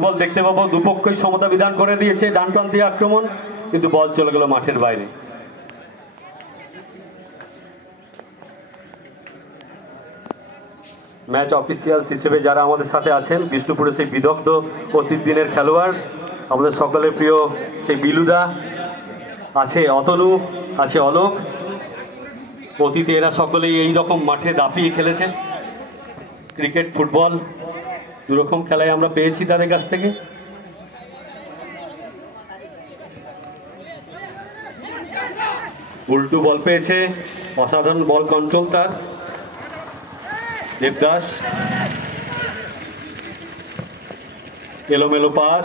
Football দেখতে পাবো। দুপক্ষই সমতা বিধান করে দিয়েছে, ডানপ্রান্তে আক্রমণ, কিন্তু বল চলে গেল মাঠের বাইরে। ম্যাচ অফিসিয়ালস হিসেবে যারা আমাদের সাথে আছেন, বিষ্ণুপুরের সেই বিদগ্ধ অতীত দিনের খেলোয়াড়, আমাদের সকলের প্রিয় সেই বিলুদা, আছে অতনু, আছে অলোক। অতীতে এরা সকলেই এই রকম মাঠে দাপিয়ে খেলেছেন। ক্রিকেট, ফুটবল দুরকম খেলায় আমরা পেয়েছি তাদের কাছ থেকে। উল্টু বল পেয়েছে, অসাধারণ বল কন্ট্রোল তার। দেবদাস, এলোমেলো পাস,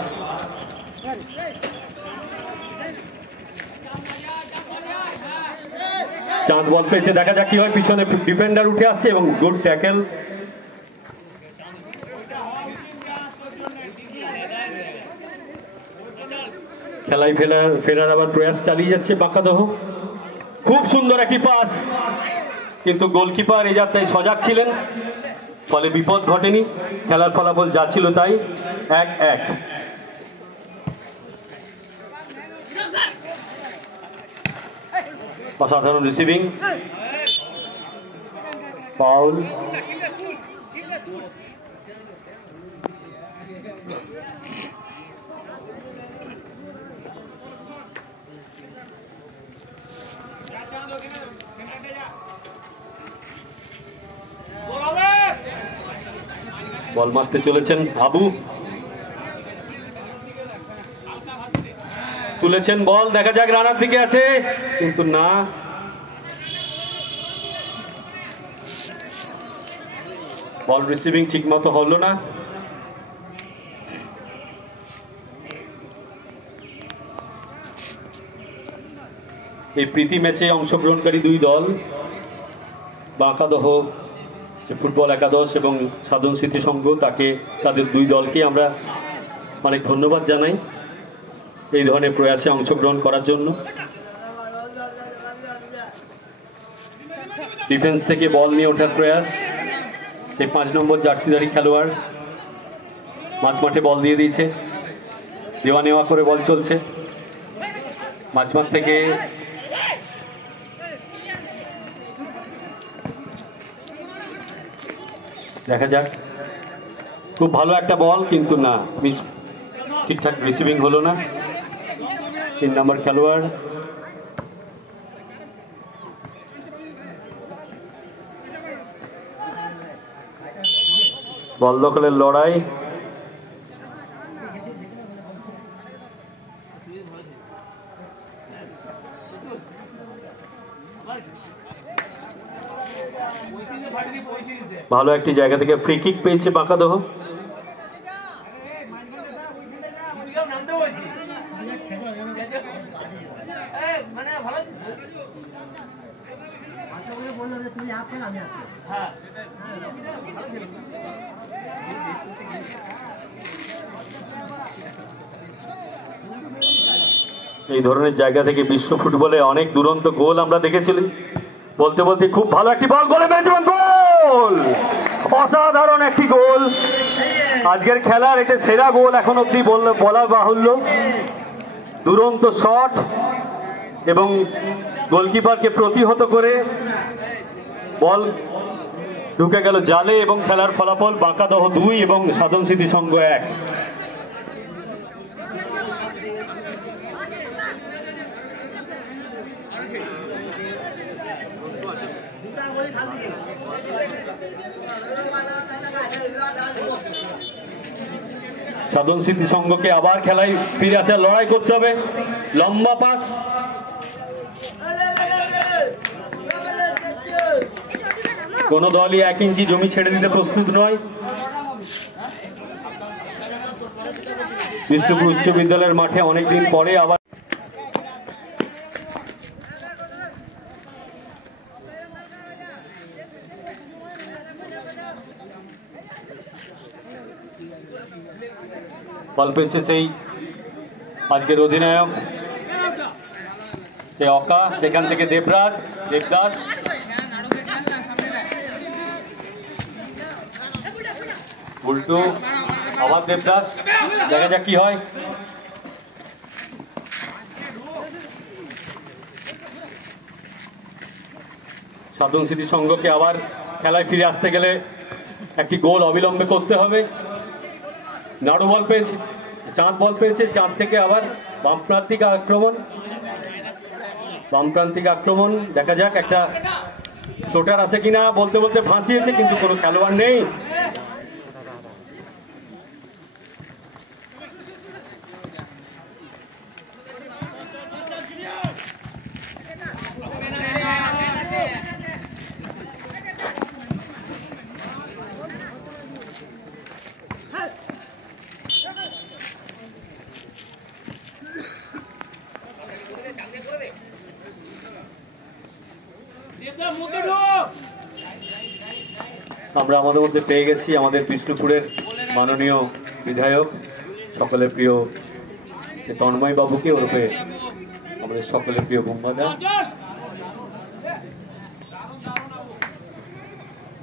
চাঁদ বল পেয়েছে, দেখা যাক কি হয়। পিছনে ডিফেন্ডার উঠে আসছে এবং গুড ট্যাকেল। খেলায় ফেরার আবার প্রয়াস চালিয়ে যাচ্ছে বাঁকাদহ। খুব সুন্দর একটি পাস, কিন্তু গোলকিপার এই যাত্রায় সজাগ ছিলেন, ফলে বিপদ ঘটেনি। খেলার ফলাফল যা ছিল তাই, 1-1। অসাধারণ রিসিভিং, ফাউল। বল মারতে চলেছেন আবু, তুলেছেন বল, দেখা যাক রানার দিকে আছে, কিন্তু না। বল রিসিভিং ঠিক মতো হলো না। এই প্রীতি ম্যাচে অংশগ্রহণকারী দুই দল, বাঁকাদহ ফুটবল একাদশ এবং সাধন স্মৃতি সংঘ, তাকে তাদের দুই দলকে আমরা অনেক ধন্যবাদ জানাই এই ধরনের প্রয়াসে অংশগ্রহণ করার জন্য। ডিফেন্স থেকে বল নিয়ে ওঠার প্রয়াস, সেই 5 নম্বর জার্সিধারী খেলোয়াড় মাঝমাঠে বল দিয়ে দিয়েছে, দেওয়া নেওয়া করে বল চলছে মাঝমাঠ থেকে। দেখা যাক, খুব ভালো একটা বল, কিন্তু না, ঠিকঠাক রিসিভিং হলো না। 3 নম্বর খেলোয়াড় বল দখলের লড়াই, ভালো একটি জায়গা থেকে ফ্রি কিক পেয়েছে বাঁকাদহ। এই ধরনের জায়গা থেকে বিশ্ব ফুটবলে অনেক দুরন্ত গোল আমরা দেখেছিলাম। বলতে বলতে খুব ভালো একটি বল, গোলে মেরেছেন, গোল! অসাধারণ একটি গোল, আজকের খেলার এটা সেরা গোল এখন অব্দি বলা বাহুল্য। দুরন্ত শট এবং গোলকিপারকে প্রতিহত করে বল ঢুকে গেল জালে, এবং খেলার ফলাফল বাঁকাদহ 2 এবং সাধন স্মৃতি সংঘ 1। সাধন স্মৃতি সংঘকে আবার খেলায় ফিরে আসার লড়াই করতে হবে। লম্বা পাস, কোন দলই 1 ইঞ্চি জমি ছেড়ে দিতে প্রস্তুত নয়। বিষ্ণুপুর উচ্চ বিদ্যালয়ের মাঠে অনেকদিন পরে আবার বল পেয়েছে সেই আজকের অধিনায়ক সে অকা, সেখান থেকে দেবদাস, উল্টো আবার দেবদাস, দেখা যাক কি হয়। সাধন স্মৃতি সংঘকে আবার খেলায় ফিরে আসতে গেলে একটি গোল অবিলম্বে করতে হবে। নাড়ু বল পেয়েছে, চাঁদ বল পেয়েছে, চাঁদ থেকে আবার বামপ্রান্তিক আক্রমণ, দেখা যাক একটা শোটার আছে কিনা, বলতে বলতে ফাঁসিয়েছে কিন্তু কোনো খেলোয়াড় নেই। আমরা আমাদের মধ্যে পেয়ে গেছি আমাদের বিষ্ণুপুরের মাননীয় বিধায়ক, সকলের প্রিয় তন্ময় বাবুকে, ওরফে আমাদের সকলের প্রিয় বুম্বাদা।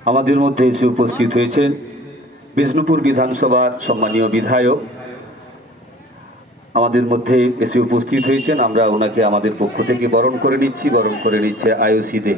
আমাদের মধ্যে এসে উপস্থিত হয়েছেন বিষ্ণুপুর বিধানসভার সম্মানীয় বিধায়ক, আমাদের মধ্যে এসে উপস্থিত হয়েছেন। আমরা ওনাকে আমাদের পক্ষ থেকে বরণ করে নিচ্ছি, বরণ করে নিচ্ছে আয়ুষী দে।